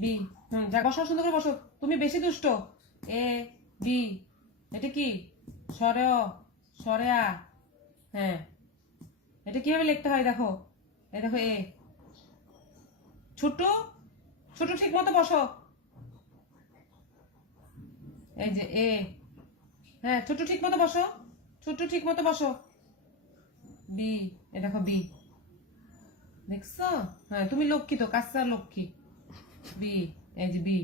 B. যা বসো, সুন্দর করে বসো। তুমি বেশি দুষ্ট। A B. এটা কি? সরে অ, সরে আ। হ্যাঁ, এটা কিভাবে লিখতে হয় দেখো। এই দেখো এ। ছোট ছোট ঠিক মতো বসো। এই যে এ। হ্যাঁ, ছোট ঠিক মতো বসো। ছোট ঠিক মতো বসো। বি। এ দেখো বি। দেখছো? হ্যাঁ, তুমি লক্ষ্মী তো, কাচ্চা লক্ষ্মী। বি। এই যে বি।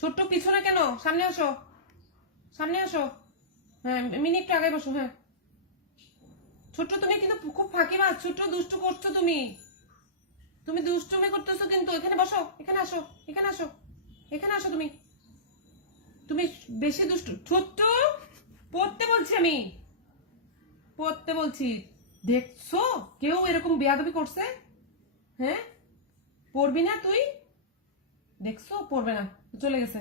ছোট্ট পিছনে কেন? সামনে আসো, সামনে আসো। হ্যাঁ, মিনি একটু আগে বসো। হ্যাঁ, ছোট্ট তুমি কিন্তু খুব ফাঁকিবাজ। ছোট্ট দুষ্টু করছো তুমি। তুমি দুষ্টুমি করতেছো কিন্তু। এখানে বসো, এখানে আসো, এখানে আসো, এখানে আসো। তুমি তুমি বেশি দুষ্টু। ছোট্ট, পড়তে বলছি আমি, পড়তে বলছি। দেখছো কেউ এরকম বেয়াদবি করছে? হ্যাঁ, পড়বি না তুই? দেখছো পড়বে না, চলে গেছে।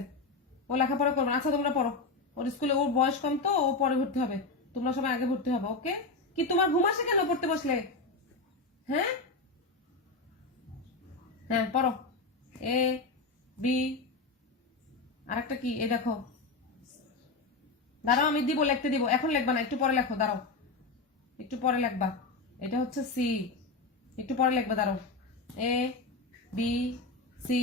ও লেখাপড়া করবে না। আচ্ছা তোমরা পড়ো। ওর স্কুলে ওর বয়স কম তো, ও পরে ভর্তি হবে। তোমরা সবাই আগে ভর্তি হবে, ওকে? কি তোমার ঘুম আসে কেন পড়তে বসলে? হ্যাঁ, হ্যাঁ পড়ো। A B. আর একটা কি? এ দেখো। দাঁড়াও, আমি দিব, লিখতে দিব। এখন লিখবা না, একটু পরে লেখো। দাঁড়াও, একটু পরে লিখবা। এটা হচ্ছে সি। একটু পরে লিখবা, দাঁড়াও। A B C.